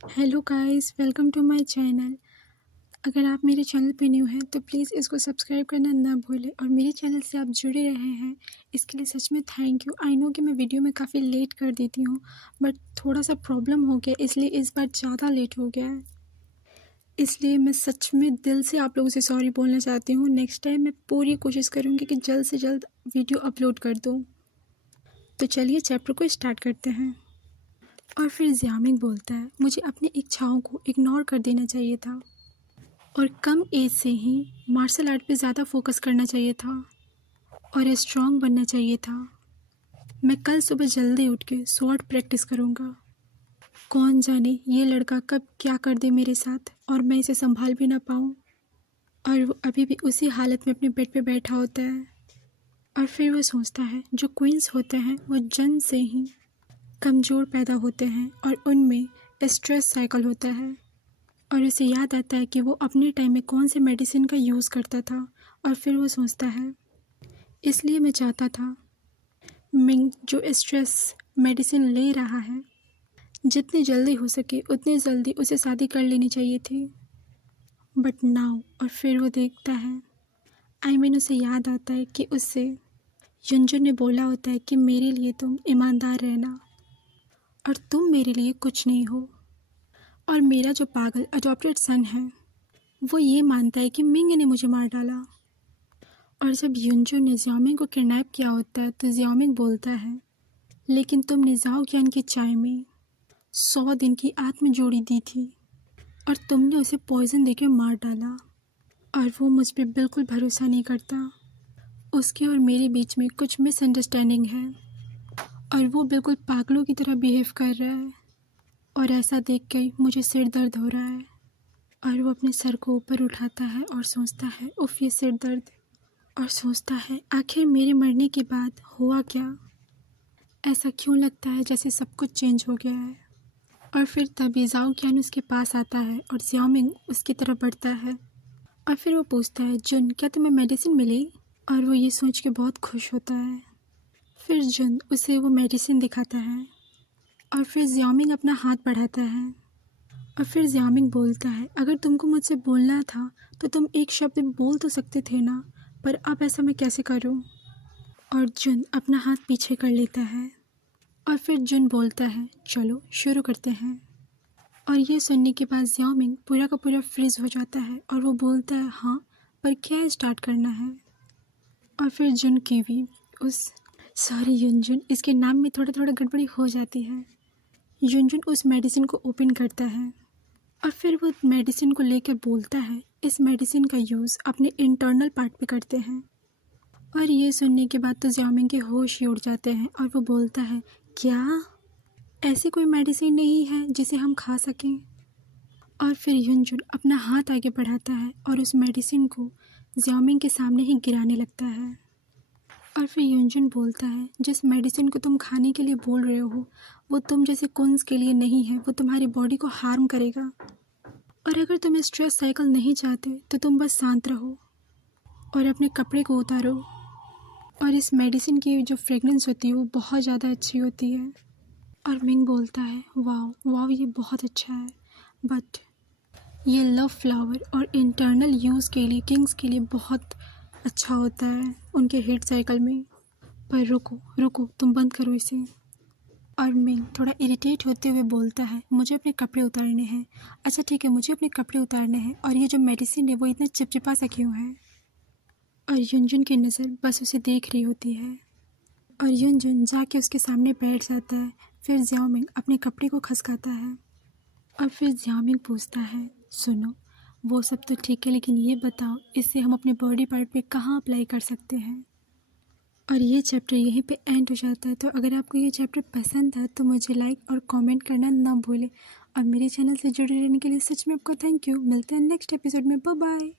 Hello guys, welcome to my channel. अगर आप मेरे चैनल पे न्यू हैं तो प्लीज़ इसको सब्सक्राइब करना ना भूलें और मेरे चैनल से आप जुड़े रहे हैं इसके लिए सच में थैंक यू। आई नो कि मैं वीडियो में काफ़ी लेट कर देती हूँ, बट थोड़ा सा प्रॉब्लम हो गया इसलिए इस बार ज़्यादा लेट हो गया है। इसलिए मैं सच में दिल से आप लोगों से सॉरी बोलना चाहती हूँ। नेक्स्ट टाइम मैं पूरी कोशिश करूँगी कि जल्द से जल्द वीडियो अपलोड कर दूँ। तो चलिए चैप्टर को स्टार्ट करते हैं। और फिर ज़ियामिंग बोलता है, मुझे अपनी इच्छाओं को इग्नोर कर देना चाहिए था और कम एज से ही मार्शल आर्ट पे ज़्यादा फोकस करना चाहिए था और स्ट्रॉन्ग बनना चाहिए था। मैं कल सुबह जल्दी उठ के स्वॉर्ड प्रैक्टिस करूँगा। कौन जाने ये लड़का कब क्या कर दे मेरे साथ और मैं इसे संभाल भी ना पाऊँ। और वो अभी भी उसी हालत में अपने बेड पे बैठा होता है। और फिर वो सोचता है, जो क्वींस होते हैं वो जन्म से ही कमज़ोर पैदा होते हैं और उनमें स्ट्रेस साइकिल होता है। और उसे याद आता है कि वो अपने टाइम में कौन से मेडिसिन का यूज़ करता था। और फिर वो सोचता है, इसलिए मैं चाहता था मिंग जो स्ट्रेस मेडिसिन ले रहा है, जितनी जल्दी हो सके उतनी जल्दी उसे शादी कर लेनी चाहिए थी। बट नाउ, और फिर वो देखता है, आई मीन उसे याद आता है कि उससे युनजुन ने बोला होता है कि मेरे लिए तुम ईमानदार रहना और तुम मेरे लिए कुछ नहीं हो। और मेरा जो पागल अडॉप्टेड सन है वो ये मानता है कि मिंग ने मुझे मार डाला। और जब युनजुन ने ज़ियामिंग को किडनैप किया होता है तो ज़ियामिंग बोलता है, लेकिन तुमने ज़ाओ ज्ञान की चाय में 100 दिन की आत्मजोड़ी दी थी और तुमने उसे पॉइजन देकर मार डाला। और वो मुझ पर बिल्कुल भरोसा नहीं करता। उसके और मेरे बीच में कुछ मिसअंडरस्टैंडिंग है और वो बिल्कुल पागलों की तरह बिहेव कर रहा है। और ऐसा देख के मुझे सिर दर्द हो रहा है। और वो अपने सर को ऊपर उठाता है और सोचता है, उफ ये सिर दर्द। और सोचता है, आखिर मेरे मरने के बाद हुआ क्या? ऐसा क्यों लगता है जैसे सब कुछ चेंज हो गया है? और फिर तभी ज़ाओ ज्ञान उसके पास आता है और ज़ियामिंग उसकी तरफ बढ़ता है। और फिर वो पूछता है, जुन क्या तुम्हें मेडिसिन मिली? और वो ये सोच के बहुत खुश होता है। फिर जुन उसे वो मेडिसिन दिखाता है और फिर ज़ियामिंग अपना हाथ बढ़ाता है। और फिर ज़ियामिंग बोलता है, अगर तुमको मुझसे बोलना था तो तुम एक शब्द बोल तो सकते थे ना, पर अब ऐसा मैं कैसे करूं? और जुन अपना हाथ पीछे कर लेता है। और फिर जुन बोलता है, चलो शुरू करते हैं। और ये सुनने के बाद ज़ियामिंग पूरा का पूरा फ्रीज हो जाता है और वो बोलता है, हाँ पर क्या स्टार्ट करना है? और फिर जुन की भी युनजुन, इसके नाम में थोड़ा थोड़ा गड़बड़ी हो जाती है। युनजुन उस मेडिसिन को ओपन करता है और फिर वो मेडिसिन को लेकर बोलता है, इस मेडिसिन का यूज़ अपने इंटरनल पार्ट पे करते हैं। और ये सुनने के बाद तो ज़ियामिंग के होश ही उड़ जाते हैं और वो बोलता है, क्या ऐसी कोई मेडिसिन नहीं है जिसे हम खा सकें? और फिर युनजुन अपना हाथ आगे बढ़ाता है और उस मेडिसिन को ज़ियामिंग के सामने ही गिराने लगता है। और फिर युनजुन बोलता है, जिस मेडिसिन को तुम खाने के लिए बोल रहे हो वो तुम जैसे कुंस के लिए नहीं है, वो तुम्हारी बॉडी को हार्म करेगा। और अगर तुम स्ट्रेस साइकिल नहीं चाहते तो तुम बस शांत रहो और अपने कपड़े को उतारो। और इस मेडिसिन की जो फ्रेगनेंस होती है वो बहुत ज़्यादा अच्छी होती है। और मिंग बोलता है, वाओ वाओ ये बहुत अच्छा है, बट ये लव फ्लावर और इंटरनल यूज़ के लिए किंग्स के लिए बहुत अच्छा होता है उनके हीट साइकिल में। पर रुको रुको, तुम बंद करो इसे। और मिंग थोड़ा इरिटेट होते हुए बोलता है, मुझे अपने कपड़े उतारने हैं। अच्छा ठीक है, मुझे अपने कपड़े उतारने हैं, और ये जो मेडिसिन है वो इतना चिपचिपा सा क्यों है? और युनजुन की नज़र बस उसे देख रही होती है और युनजुन जाके उसके सामने बैठ जाता है। फिर ज़ियामिंग अपने कपड़े को खसकाता है और फिर ज़ियामिंग पूछता है, सुनो वो सब तो ठीक है, लेकिन ये बताओ इससे हम अपने बॉडी पार्ट पे कहाँ अप्लाई कर सकते हैं? और ये चैप्टर यहीं पे एंड हो जाता है। तो अगर आपको ये चैप्टर पसंद है तो मुझे लाइक और कमेंट करना ना भूलें और मेरे चैनल से जुड़े रहने के लिए सच में आपको थैंक यू। मिलते हैं नेक्स्ट एपिसोड में, बाय बाय।